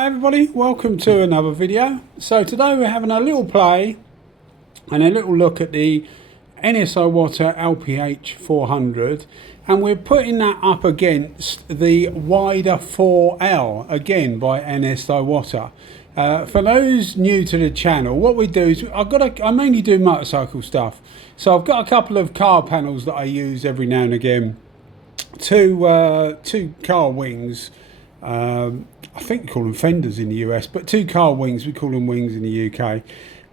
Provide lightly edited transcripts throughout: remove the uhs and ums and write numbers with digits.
Hi everybody, welcome to another video. So today we're having a little play and a little look at the Iwata LPH400, and we're putting that up against the Wider4L, again by Iwata. For those new to the channel, what we do is I mainly do motorcycle stuff. So I've got a couple of car panels that I use every now and again. Two car wings. I think we call them fenders in the US, but two car wings, we call them wings in the UK.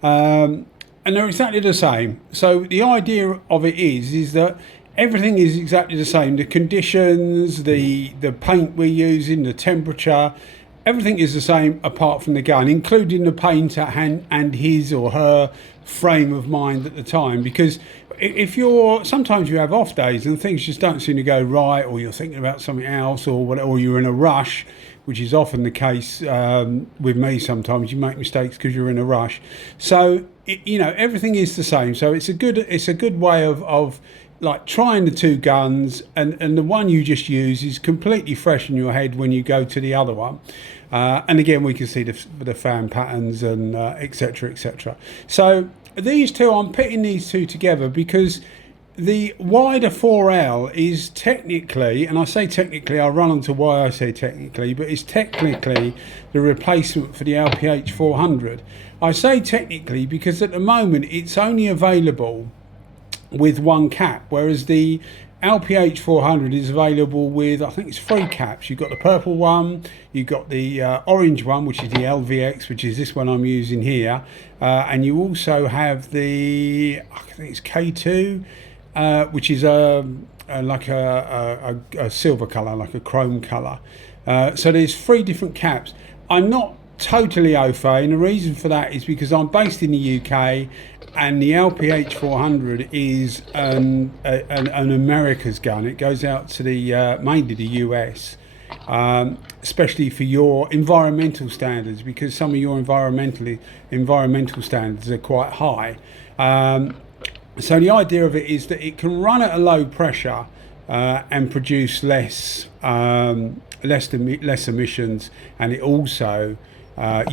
And they're exactly the same. So the idea of it is that everything is exactly the same. The conditions, the paint we're using, the temperature, everything is the same apart from the gun, including the painter and his or her frame of mind at the time. Because if sometimes you have off days and things just don't seem to go right, or you're thinking about something else, or whatever, or you're in a rush, which is often the case with me. Sometimes you make mistakes because you're in a rush. So everything is the same. So it's a good way of like trying the two guns, and the one you just use is completely fresh in your head when you go to the other one. And again, we can see the fan patterns and etc, etc. So these two, I'm pitting these two together because the Wider4L is technically, and I say technically, I'll run on to why I say technically, but it's technically the replacement for the LPH400. I say technically because at the moment it's only available with one cap, whereas the LPH400 is available with, I think it's 3 caps. You've got the purple one, you've got the orange one, which is the LVX, which is this one I'm using here, and you also have the, I think it's K2, which is like a silver colour, like a chrome colour. So there's 3 different caps. I'm not totally au fait, and the reason for that is because I'm based in the UK, and the LPH400 is an America's gun. It goes out to the mainly the US, especially for your environmental standards, because some of your environmental standards are quite high. So the idea of it is that it can run at a low pressure and produce less emissions, and it also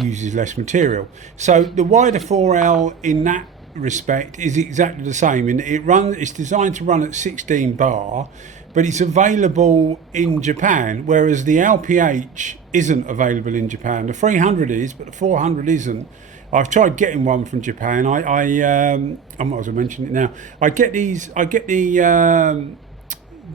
uses less material. So the Wider4L in that respect is exactly the same, and it's designed to run at 16 bar, but it's available in Japan, whereas the LPH isn't available in Japan. The 300 is, but the 400 isn't. I've tried getting one from Japan. I might as well mention it now. I get the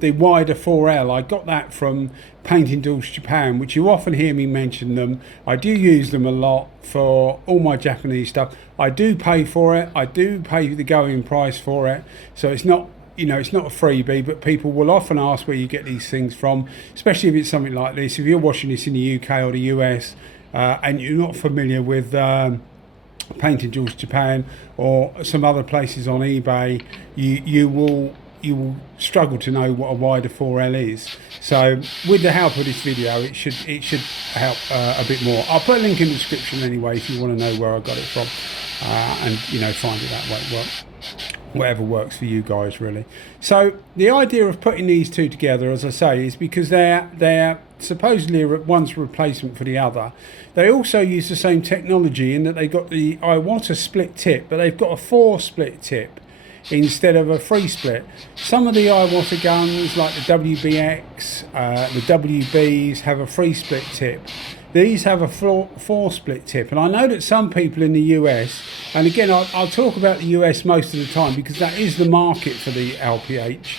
Wider4L. I got that from Painting Tools Japan, which you often hear me mention them. I do use them a lot for all my Japanese stuff. I do pay for it. I do pay the going price for it. So it's not, it's not a freebie, but people will often ask where you get these things from, especially if it's something like this. If you're watching this in the UK or the US and you're not familiar with Painting Tools Japan or some other places on eBay, you will struggle to know what a Wider4L is. So with the help of this video, it should help a bit more. I'll put a link in the description anyway if you want to know where I got it from, and find it that way. Well, whatever works for you guys, really. So the idea of putting these two together, as I say, is because they're supposedly one's a replacement for the other. They also use the same technology in that they got the Iwata split tip, but they've got a 4 split tip instead of a 3 split. Some of the Iwata guns, like the WBX, the WBs, have a 3 split tip. These have a 4 split tip, and I know that some people in the US, and again I'll talk about the US most of the time because that is the market for the LPH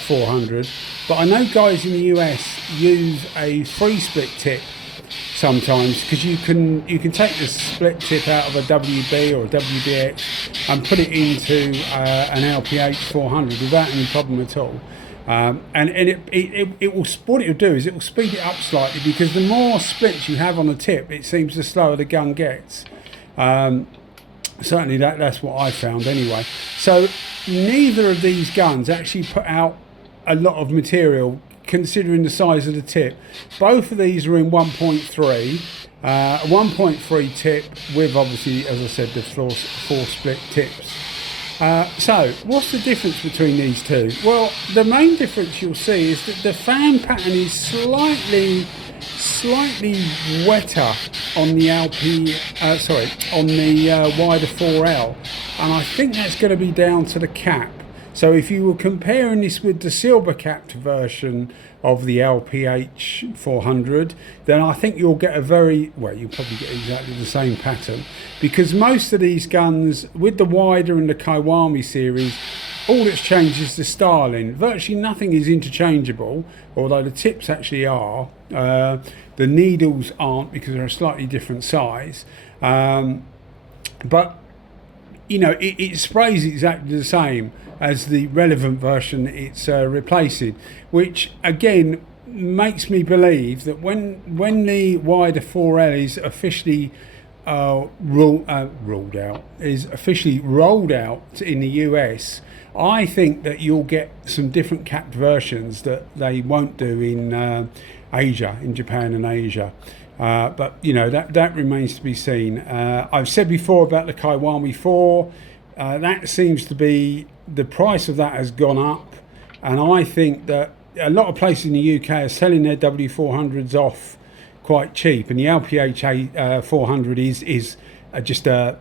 400, but I know guys in the US use a 3 split tip sometimes, because you can take the split tip out of a WB or a WBX and put it into an LPH 400 without any problem at all. And it will, what it will do is it will speed it up slightly, because the more splits you have on the tip, it seems the slower the gun gets. Certainly that's what I found anyway. So neither of these guns actually put out a lot of material considering the size of the tip. Both of these are in 1.3, 1.3 tip with, obviously, as I said, the 4 split tips. So what's the difference between these two? Well, the main difference you'll see is that the fan pattern is slightly slightly wetter on the on the Wider4L, and I think that's going to be down to the cap. So if you were comparing this with the silver capped version of the LPH400, then I think you'll get you'll probably get exactly the same pattern, because most of these guns with the Wider and the Kiwami series, all that's changed is the styling. Virtually nothing is interchangeable, although the tips actually are. The needles aren't, because they're a slightly different size. But you know, it sprays exactly the same as the relevant version it's replacing, which again makes me believe that when the Wider4L is officially rolled out in the US, I think that you'll get some different capped versions that they won't do in Asia, in Japan and Asia. But you know, that remains to be seen. I've said before about the Kiwami 4. That seems to be, the price of that has gone up, and I think that a lot of places in the UK are selling their W400s off quite cheap, and the LPH 400 is just a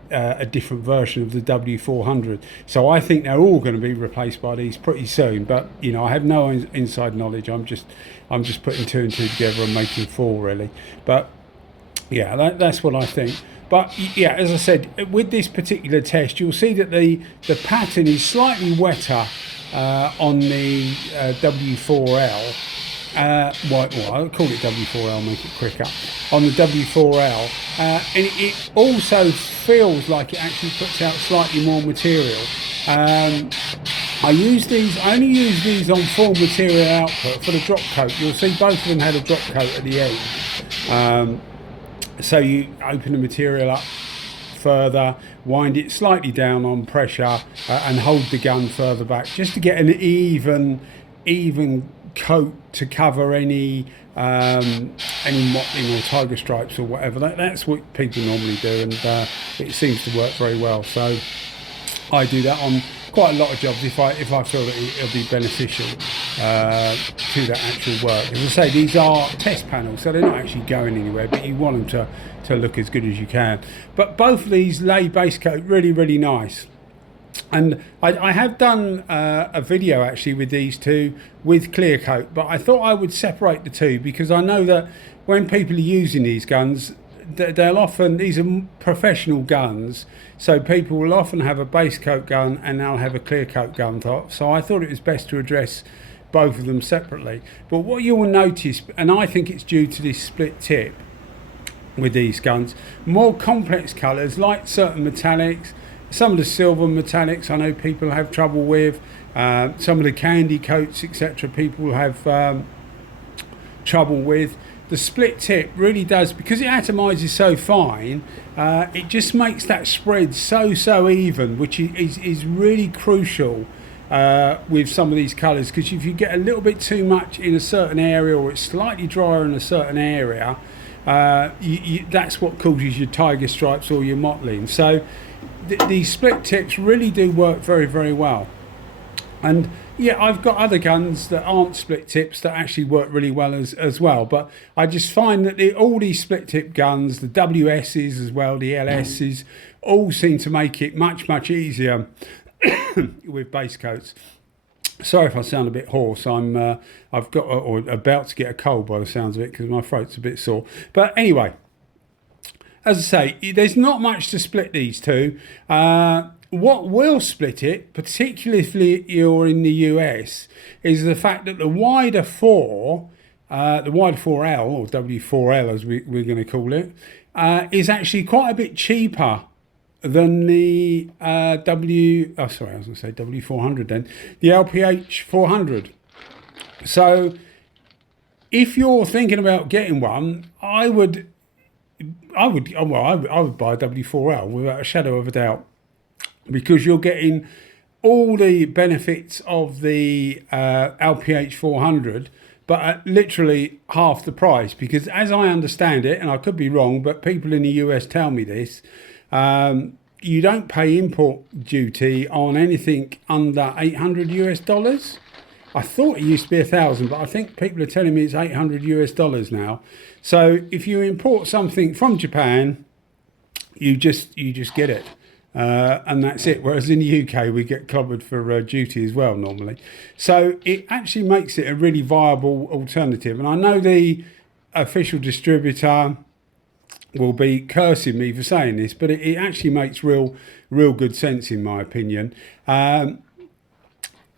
different version of the W400. So I think they're all going to be replaced by these pretty soon. But you know, I have no inside knowledge. I'm just putting two and two together and making four, really. But yeah, that's what I think. But yeah, as I said, with this particular test, you'll see that the pattern is slightly wetter on the W4L. Well, I'll call it W4L, make it quicker. On the W4L, and it also feels like it actually puts out slightly more material. I only use these on full material output. For the drop coat, you'll see both of them had a drop coat at the end. So you open the material up further, wind it slightly down on pressure, and hold the gun further back, just to get an even coat to cover any mottling or tiger stripes or whatever. That's what people normally do, and it seems to work very well. So I do that on quite a lot of jobs if I feel that it'll be beneficial to that actual work. As I say, these are test panels, so they're not actually going anywhere, but you want them to look as good as you can. But both of these lay base coat really nice. And I have done a video actually with these two with clear coat, but I thought I would separate the two, because I know that when people are using these guns, they'll often, these are professional guns, so people will often have a base coat gun and they'll have a clear coat gun top. So I thought it was best to address both of them separately. But what you will notice, and I think it's due to this split tip with these guns, more complex colours like certain metallics, some of the silver metallics I know people have trouble with, some of the candy coats, etc., people have trouble with. The split tip really does, because it atomises so fine, it just makes that spread so even, which is really crucial with some of these colours, because if you get a little bit too much in a certain area, or it's slightly drier in a certain area, that's what causes your tiger stripes or your mottling. So these split tips really do work very well. And yeah, I've got other guns that aren't split tips that actually work really well as well. But I just find that all these split tip guns, the WSs as well, the LSs, all seem to make it much easier with base coats. Sorry if I sound a bit hoarse. I've got or about to get a cold by the sounds of it, because my throat's a bit sore. But anyway, as I say, there's not much to split these two. What will split it, particularly if you're in the US, is the fact that the Wider4L, or W4L as we're going to call it, is actually quite a bit cheaper than the W400 then, the LPH400. So if you're thinking about getting one, I would buy a W4L without a shadow of a doubt, because you're getting all the benefits of the LPH400, but at literally half the price. Because as I understand it, and I could be wrong, but people in the US tell me this, you don't pay import duty on anything under $800 US. I thought it used to be 1,000, but I think people are telling me it's $800 now. So if you import something from Japan, you just get it, and that's it. Whereas in the UK, we get clobbered for duty as well normally. So it actually makes it a really viable alternative. And I know the official distributor will be cursing me for saying this, but it actually makes real good sense in my opinion.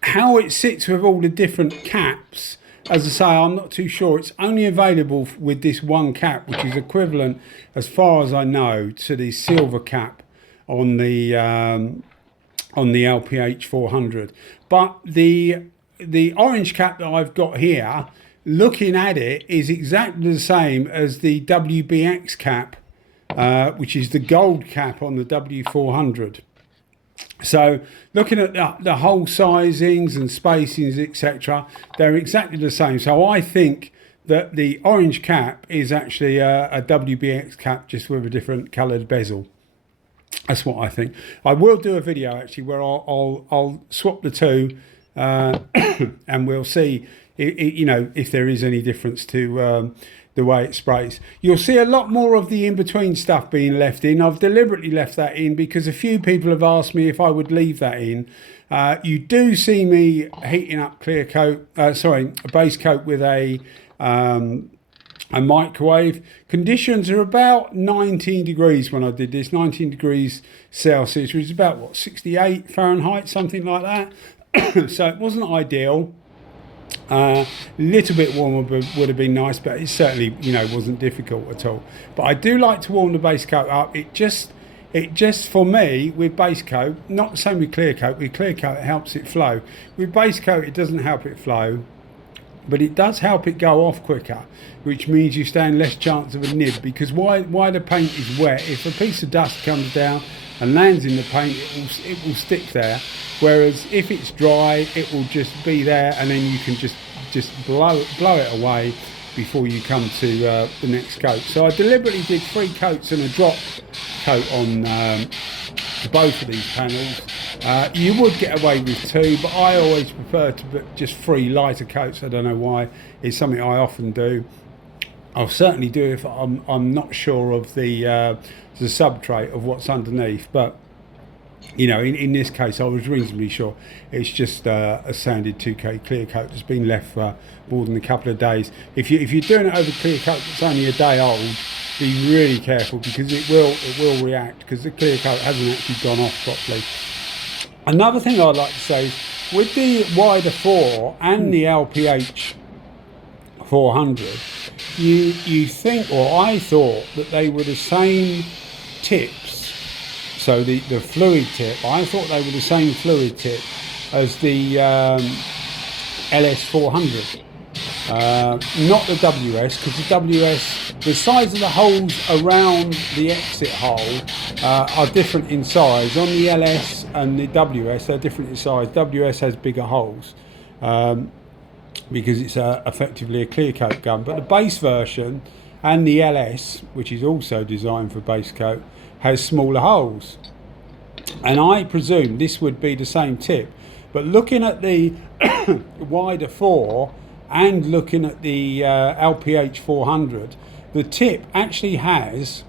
How it sits with all the different caps, as I say, I'm not too sure. It's only available with this one cap, which is equivalent, as far as I know, to the silver cap on the LPH400. But the orange cap that I've got here, looking at it, is exactly the same as the WBX cap, which is the gold cap on the W400. So looking at the hole sizings and spacings, etc., they're exactly the same. So I think that the orange cap is actually a WBX cap, just with a different coloured bezel. That's what I think. I will do a video actually where I'll swap the two, and we'll see if there is any difference to the way it sprays. You'll see a lot more of the in-between stuff being left in. I've deliberately left that in because a few people have asked me if I would leave that in. You do see me heating up a base coat with a microwave. Conditions are about 19 degrees when I did this, 19 degrees Celsius, which is about, what, 68 Fahrenheit, something like that. So it wasn't ideal. Little bit warmer would have been nice, but it certainly, wasn't difficult at all. But I do like to warm the base coat up. It just for me, with base coat, not the same with clear coat. With clear coat, it helps it flow. With base coat, it doesn't help it flow, but it does help it go off quicker, which means you stand less chance of a nib, because while the paint is wet, if a piece of dust comes down and lands in the paint, it will stick there. Whereas if it's dry, it will just be there, and then you can just blow it away before you come to the next coat. So I deliberately did 3 coats and a drop coat on both of these panels. You would get away with 2, but I always prefer to put just 3 lighter coats. I don't know why. It's something I often do. I'll certainly do if I'm not sure of the substrate of what's underneath, but in this case I was reasonably sure. It's just a sanded 2K clear coat that's been left for more than a couple of days. If you're doing it over clear coat that's only a day old, be really careful, because it will react, because the clear coat hasn't actually gone off properly. Another thing I'd like to say is, with the Wider4 and the LPH400, you think, or I thought, that they were the same tips. So the fluid tip, I thought they were the same fluid tip as the LS400. Not the WS, because the WS, the size of the holes around the exit hole are different in size. On the LS and the WS, they're different in size. WS has bigger holes because it's effectively a clear coat gun. But the base version and the LS, which is also designed for base coat, has smaller holes. And I presume this would be the same tip. But looking at the Wider4 and looking at the LPH400, the tip actually has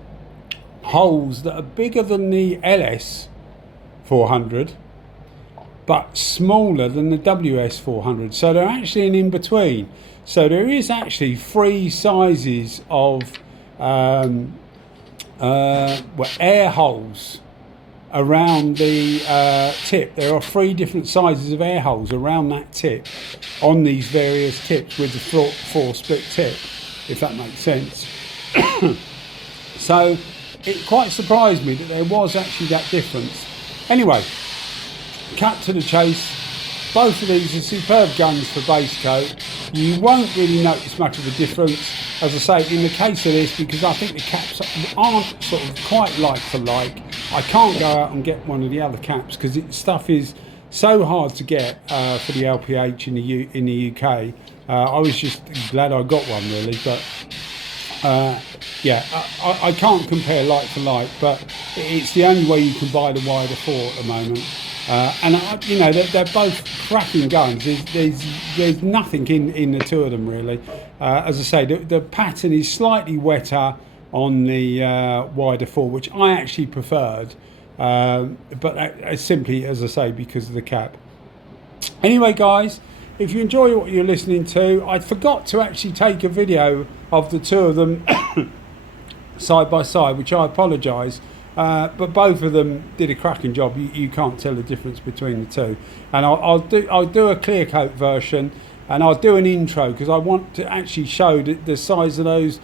holes that are bigger than the LS400, but smaller than the WS400. So they're actually an in-between. So there is actually 3 sizes of air holes around the tip. There are 3 different sizes of air holes around that tip on these various tips with the 4 split tip, if that makes sense. So it quite surprised me that there was actually that difference. Anyway, cut to the chase. Both of these are superb guns for base coat. You won't really notice much of a difference, as I say, in the case of this, because I think the caps aren't sort of quite like for like. I can't go out and get one of the other caps because stuff is so hard to get for the LPH in the UK. I was just glad I got one, really, but yeah, I can't compare like for like, but it's the only way you can buy the Wider4 at the moment. You know, they're both cracking guns. There's nothing in the two of them really. As I say, the pattern is slightly wetter on the Wider4, which I actually preferred, but simply, as I say, because of the cap. Anyway, guys, if you enjoy what you're listening to, I forgot to actually take a video of the two of them side by side, which I apologise. But both of them did a cracking job. You can't tell the difference between the two. And I'll do a clear coat version, and I'll do an intro because I want to actually show the size of those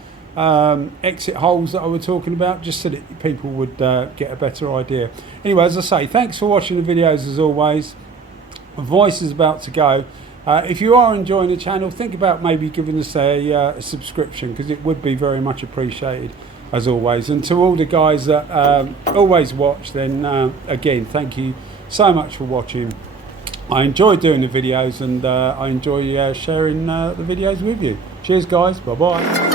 exit holes that I was talking about, just so that people would get a better idea. Anyway, as I say, thanks for watching the videos as always. My voice is about to go. If you are enjoying the channel, think about maybe giving us a subscription, because it would be very much appreciated as always. And to all the guys that always watch, then again, thank you so much for watching. I enjoy doing the videos, and I enjoy sharing the videos with you. Cheers guys, bye bye.